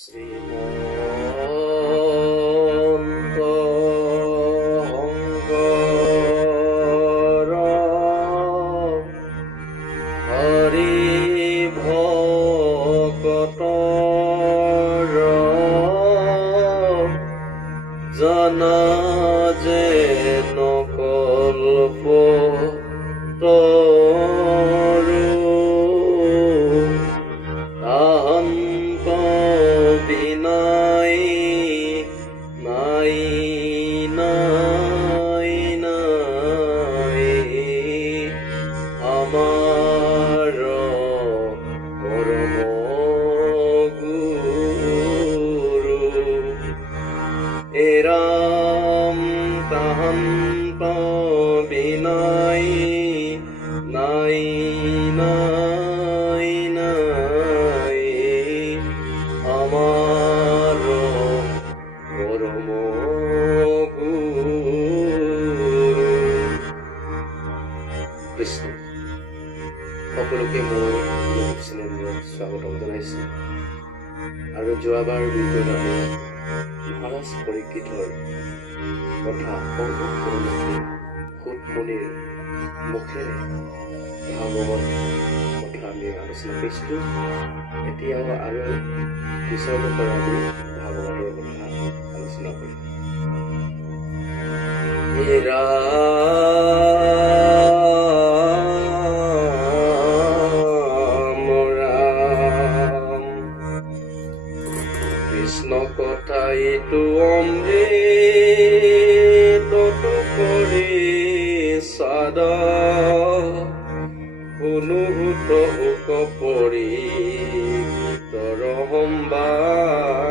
শ্ৰীমন্ত শংকৰ হৰি ভকতৰ জানা যে নকল্প Eram tahanto binai nai nai nai amaro poromo guru Krishna সকলোকে মোৰ চেনেলত স্বাগতম জনাইছো আৰু যোৱাবাৰ ভিডিঅ'ত আমি মহাৰাজ পৰীক্ষিতৰ কথা সুতমুনিৰ মুখেৰে ভাগৱত কথা আমি আলোচনা কৰিছিলোঁ। এতিয়াও আৰু পিছৰ পৰা আমি ভাগৱতৰ কথা আলোচনা কৰিম। কৃষ্ণ কথা এইটো অমৃত কৰি সাদ অনুভূত হুক পৰি ভিতৰ সম্বাদ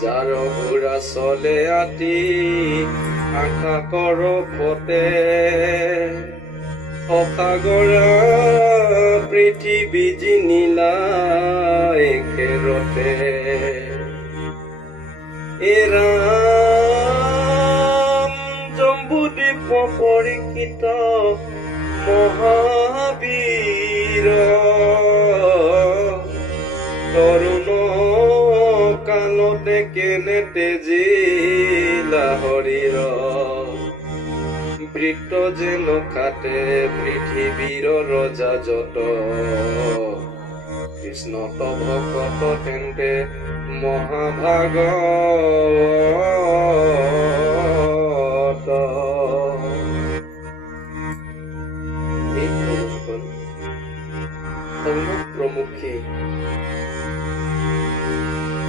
যাৰ ঘোঁৰা চলে আতি আশা কৰ ফতে অসাগৰা পৃথিৱী জিনিলা একেৰতে এৰাম জম্বুদ্বীপ পৰীক্ষিত মহাবীৰ তৰুণ কালতে কেনে তেজিলা শৰীৰ বৃত্ত যেন খাটে পৃথিৱীৰ ৰজা যত কৃষ্ণ ভকত তেন্তে মহাভাগৱত এই প্ৰমুখন প্ৰমুখে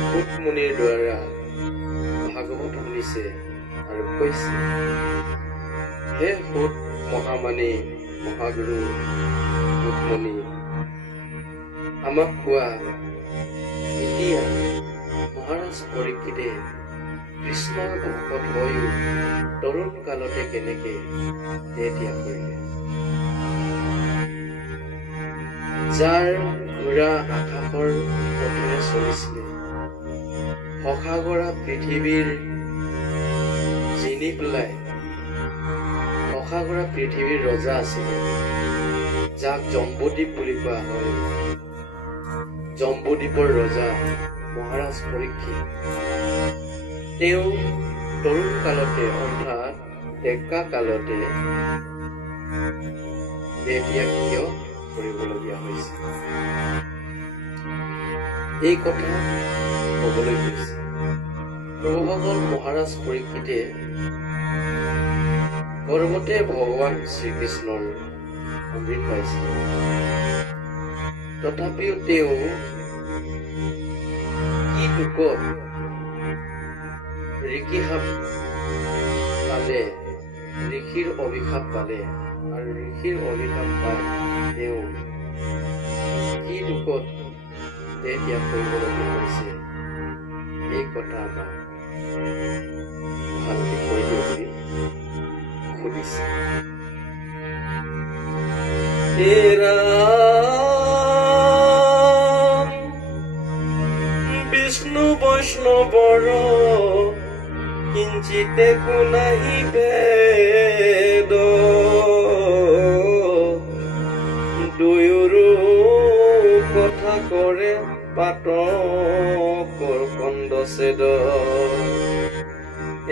সুতমুনিৰ দ্বাৰা ভাগৱত শুনিছে আৰু কৈছে, হে সুত মহামানী মহাগুৰু সুতমুনি, আমাক কোৱা এতিয়া মহাৰাজ পৰীক্ষিতে কৃষ্ণৰ ভকত হৈও তৰুণ কালতে কেনেকে দেহ ত্যাগ কৰিলে। যাৰ ঘোঁৰা আকাশৰ পথেৰে চলিছিলে, সখাগৰা পৃথিৱীৰ জিনি পেলাই অসাগৰা পৃথিৱীৰ ৰজা আছিলে, যাক জম্বুদ্বীপ বুলি কোৱা হয়। জম্বুদ্বীপৰ ৰজা মহাৰাজ পৰীক্ষিত তেওঁ তৰুণ কালতে অৰ্থাৎ ডেকা কালতে দেহ ত্যাগ কিয় কৰিবলগীয়া হৈছে, এই কথা কবলৈ গৈছে। প্ৰভুভগৱান মহাৰাজ পৰীক্ষিতে গৰ্ভতে ভগৱান শ্ৰীকৃষ্ণৰ অমৃত পাইছিল। তথাপিও তেওঁ কি দুখত ঋষিশাপ পালে, ঋষিৰ অভিশাপ পালে, আৰু ঋষিৰ অভিশাপ পাই তেওঁ কি দুখত দেহ ত্যাগ কৰিবলগীয়া হৈছে, এই কথা আমাক ভালকে কৈ দিব বুলি সুধিছে। এৰাম বিষ্ণু বৈষ্ণৱৰ কিঞ্চিতে নাহি ভেদ, দুয়োৰো কথা কৰে পাতকৰ কন্দছেদ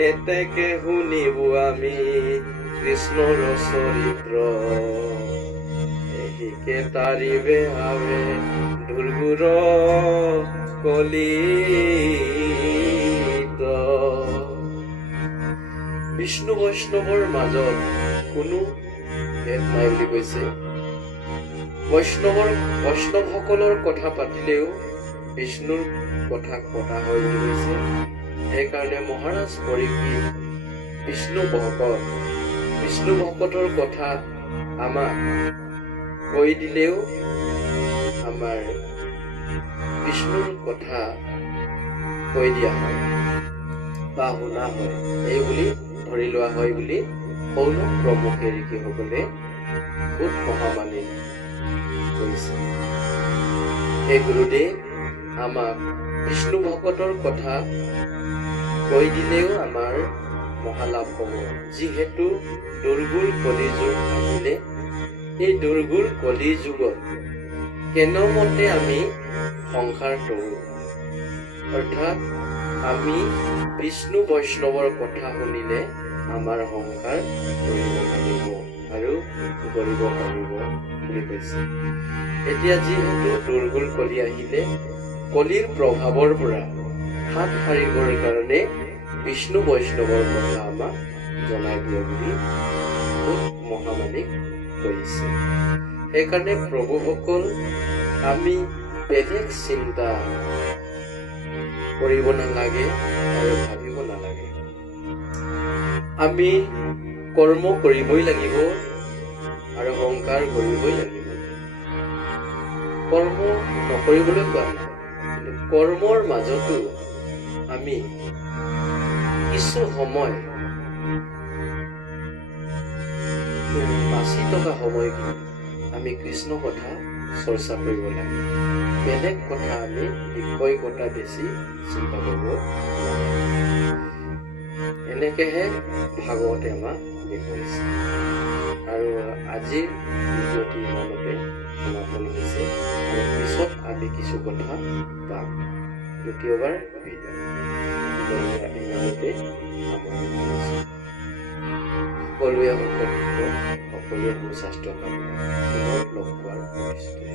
এতেকে শুনিব আমি কৃষ্ণৰ চৰিত্ৰ এহিকে তাৰিবে আবে ঢোলগুৰ কলিত। বিষ্ণু বৈষ্ণৱৰ মাজত কোনো ভেদ নাই বুলি কৈছে। বৈষ্ণৱসকলৰ কথা পাতিলেও বিষ্ণুৰ কথা পতা হয় বুলি কৈছে। সেইকাৰণে মহাৰাজ পৰীক্ষিত বিষ্ণু ভকতৰ কথা আমাক কৈ দিলেও আমাৰ বিষ্ণুৰ কথা কৈ দিয়া হয় বা শুনা হয়, এই বুলি ধৰি লোৱা হয় বুলি সৌন প্ৰমুখে ঋষিসকলে বহুত মহামানী কৰিছে। এই গুৰুদেৱ আমাক বিষ্ণু ভকতৰ কথা কৈ দিলেও আমাৰ মহালাভ হ'ব। যিহেতু দুৰ্গুৰ কলিযুগ আহিলে, এই দুৰ্গুৰ কলিযুগত কেনেমতে আমি সংসাৰ তৰো, অৰ্থাৎ আমি বিষ্ণু বৈষ্ণৱৰ কথা শুনিলে আমাৰ সংসাৰ কৰিব পাৰিব আৰু কৰিব পাৰিব বুলি কৈছে। এতিয়া যিহেতু দুৰ্গুল কলি আহিলে, কলিৰ প্ৰভাৱৰ পৰা হাত সাৰিবৰ কাৰণে বিষ্ণু বৈষ্ণৱৰ কথা আমাক জনাই দিয়ে বুলি বহুত মহামানীক কৈছে। সেইকাৰণে প্ৰভুসকল আমি বেলেগ চিন্তা কৰিব নালাগে আৰু ভাবিব নালাগে। আমি কৰ্ম কৰিবই লাগিব আৰু অহংকাৰ কৰিবই লাগিব। কৰ্ম নকৰিবলৈ কোৱা নাই, কিন্তু কৰ্মৰ মাজতো আমি কিছু সময় বাচি থকা সময়খিনি আমি কৃষ্ণ কথা চৰ্চা কৰিব লাগে। বেলেগ কথা আমি বিষয় কথা বেছি চিন্তা কৰিব নালাগে। এনেকেহে ভাগৱতে আমাক দেখুৱাইছে। আৰু আজিৰ ভিডিঅ'টি ইমানতে সমাপন হৈছে আৰু পিছত আমি কিছু কথা পাম। দ্বিতীয়বাৰ ভিডিঅ' ইমানতে সামৰণি মাৰিছোঁ। সকলোৱে সকলোৱে সুস্বাস্থ্য কামনা লগ পোৱাৰ প্ৰতিশ্ৰুতি।